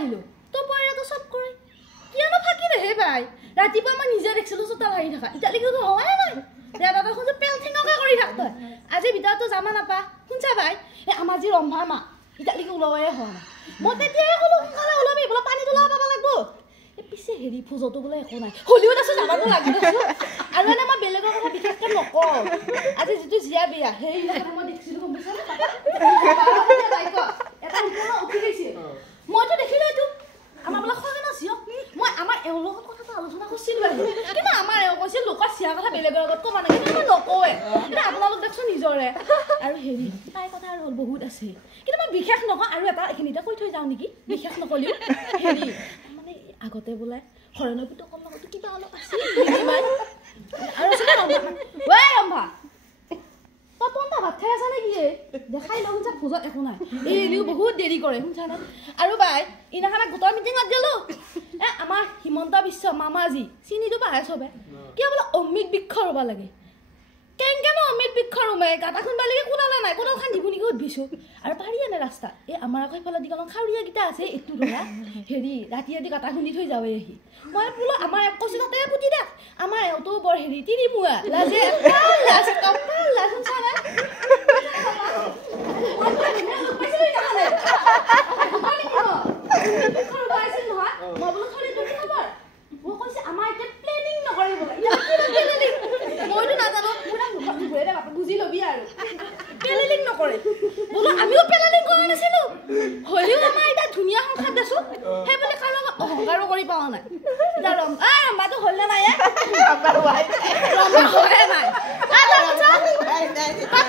আহিলো তো পইৰাটো সব কৰে কিয়নো ফাকি হে ভাই ৰাতিপুৱা মই নিজে দেখিলো চোতাল হাৰি থাকা ইতালিকে তো হয় নাই দাদা খুঁজে পেল ঠেঙকা কৰি থাকতে আজি ভিতৰতো যামা নাপা শুনছা ভাই এ আমাৰ যি ৰম্ভা মা ইতালিকে ওলাৱাই হয় না মই তেতিয়াই ক'লো সোনকালে ওলাবি বোলে পানী তোলা পাব লাগিব এ পিছে হেৰি ফুজটো বোলে একো নাই হলিউড আছে যাবাতো লাগি দেছো আৰু এনে মই বেলেগৰ কথা বিশেষকৈ নকওঁ আজি যিটো জিয়া বিয়া সেই মই দেখিছিলো গম পাইছানে এটা ইকনো উঠি গৈছে মইতো দেখিলো এইটো আমাৰ বোলে খগে নাচিও মই আমাৰ এওঁলোকৰ কথাটো আলোচনা কৰিছিলো কিন্তু আমাৰ এওঁ কৈছিল লোকৰ চিয়া কথা বেলেগৰ আগত ক'ব নালাগে কিন্তু মই নকওঁৱে কিন্তু আপোনালোক দেখছো নিজৰে আৰু হেৰি তাই কথা আৰু হ'ল বহুত আছে কিন্তু মই বিশেষ নকওঁ আৰু এটা এইখিনিতে কৈ থৈ যাওঁ নেকি বিশেষ নকলিও হেৰি মানে আগতে বোলে হৰণৰ পিতকৰ লগতো কিবা অলপ আছিল আৰু ঐ ৰম্ভা তই পন্তা ভাত খাই আছা নেকি দেখাই লওঁ শুনছা ভোজত একো নাই এইলিও বহুত দেৰি কৰে শুনছানে আৰু বাই ইনাখানা গোটৰ মিটিঙত গেলো আমাৰ হিমন্ত বিশ্ব মামাজী চিনিটো পাহে চবে কিয় বোলে অমৃত বৃক্ষ ৰুব লাগে কেনেকেনো অমৃত বৃক্ষ ৰুমে গাটা খুন্দালৈকে কোনালে নাই কোনাল খান দিব নেকি সুধিছোঁ আৰু পাৰি এনে ৰাস্তা এই আমাৰ আকৌ সেইফালে দিগলং খাউৰীয়াকেইটা আছে এইটো ধৰা হেৰি ৰাতি ৰাতি গাটা খুন্দি থৈ যাওঁৱে আহি মই বোলো আমাৰ এক কৈছোঁ তাতে পুতি দে আমাৰ এওঁতো বৰ হেৰি তিৰিমুৱা লাজে লাজ কপাল লাজ চালে মই বোলো থৰি তুমি খবৰ মই কৈছে আমাৰ এতিয়া প্লেনিং নকৰিব মইতো নাজানো পুৰা ঘূৰে দে বাপা বুজি ল'বি আৰু প্লেনিং নকৰে বোলো আমিও প্লেনিং কৰা নাছিলো হ'লেও আমাৰ এতিয়া ধুনীয়া সংসাৰ দেচোন সেই বুলি কাৰণ অহংকাৰো কৰি পোৱা নাই এতিয়া ৰম্বাটো হ'ল নে নাই ৰম্বা হয়ে নাই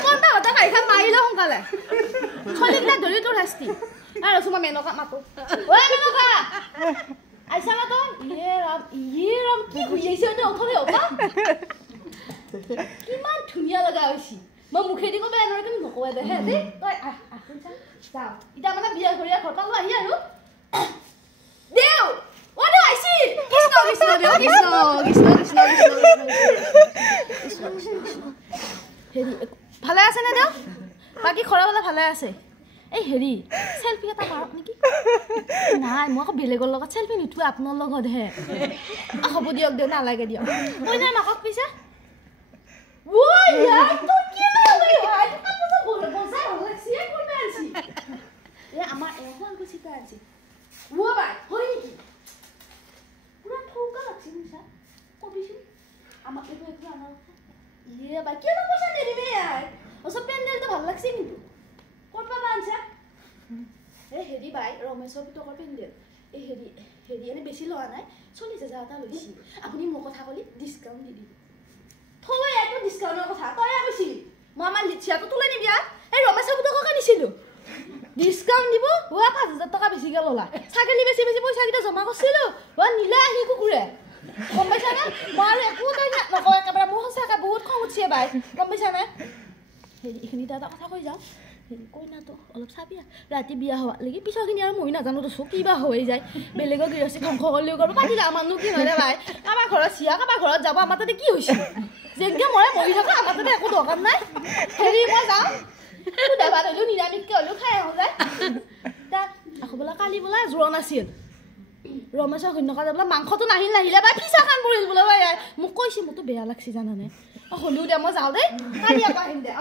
কন্টা হতে খাইখন মাৰিলে সোনকালে চলিবিলাক ধৰি তোৰ শাস্তি আৰু ৰচোন মই মেনকা মাতো ঐ মেনকা আইছা না তই ইয়ে ৰাম কি ঘূৰিছে তই অথলে অপা কিমান ধুনীয়া লগা হৈছে মই মুখেদি ক'ব এনৰে কিন্তু নকওঁৱে দে হে দে তই শুনছা যাওঁ এতিয়া মানে বিয়া ঘৰীয়া ঘৰ পালো আহি আৰু দেউ অ দেউ আইছি কৃষ্ণ কৃষ্ণ দেউ কৃষ্ণ কৃষ্ণ কৃষ্ণ কৃষ্ণ হেৰি ভালে আছে নে দেউ বাকী ঘৰলৈ ভালে আছে এই হেৰি সেলফি এটা মাৰক নেকি নাই মই আকৌ বেলেগৰ লগত সেলফি নুঠোঁ আপোনাৰ লগতহে হ'ব দিয়ক দেউ নালাগে দিয়ক মই নাই মাকক পিছে আমাৰ এখন চিতা আছে বাই হয় নেকি পুৰা ঠৌকা লাগছে নিছা কবিচোন আমাক একো একো আনাৰ ইয়ে বাই কিয় পইচা নিদিবি ইয়াৰ ওচৰ পেণ্ডেলটো ভাল লাগছে কিন্তু ক'ত পাবা আনছা এই হেৰি বাই ৰমেশৰ পিতকৰ পেণ্ডেল এই হেৰি হেৰি এনে বেছি লোৱা নাই 40,000 এটা লৈছি আপুনি মোৰ কথা ক'লি ডিছকাউণ্ট দি দিব থৈ একো ডিছকাউণ্টৰ কথা তই কৈছিলি মই আমাৰ লিচিয়াটো তোলাই নিবি এই ৰমেশৰ পিতককে দিছিলোঁ ডিছকাউণ্ট দিব 5,000 টকা বেছিকৈ ল'লা ছাগলী বেছি বেছি পইচাকেইটা জমা কৰিছিলোঁ নিলে আহি কুকুৰে গম পাইছানে মই আৰু একো তই নকওঁ একেবাৰে মোৰ সঁচাকৈ বহুত খং উঠিছে বাই গম পাইছানে হেৰি এইখিনিতে এটা কথা কৈ যাওঁ হেৰি কইনাটো অলপ চাবি ৰাতি বিয়া হোৱা লাগি পিছৰখিনি আৰু মই নাজানো তো কিবা হৈ যায় বেলেগৰ গৃহস্থী ধ্বংস কৰিলেও কৰোঁ পাতিলে আমাৰনো কি হয় বাই আমাৰ ঘৰত চিয়া কাৰোবাৰ ঘৰত যাব আমাৰ তাতে কি হৈছে যেনেকৈ মৰে মৰি থাকোঁ আমাৰ তাতে একো দৰকাৰ নাই হেৰি মই যাওঁ দেৱাত হ'লেও নিৰামিষকৈ হ'লেও খাই আহোঁ যায় তাত আকৌ বোলে কালি বোলে জোৰণ আছিল ৰমেশৰ ঘৈণীয়েকে বোলে মাংসটো নাহিলে বা ফিচা খান পৰিল বোলে মোক কৈছে মোৰতো বেয়া লাগছে জানানে হ'লেও দে মই যাওঁ দেই কালি আকৌ আহিম দে